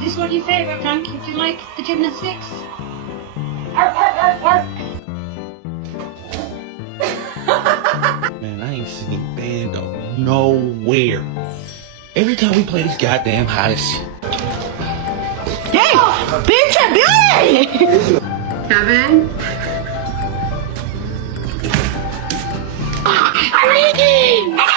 Is this one your favourite, Frank? Do you like the gymnastics? Man, I ain't seen Bando nowhere. Every time we play this goddamn hottest. Hey! Bitch, beauty! Kevin? I'm leaking!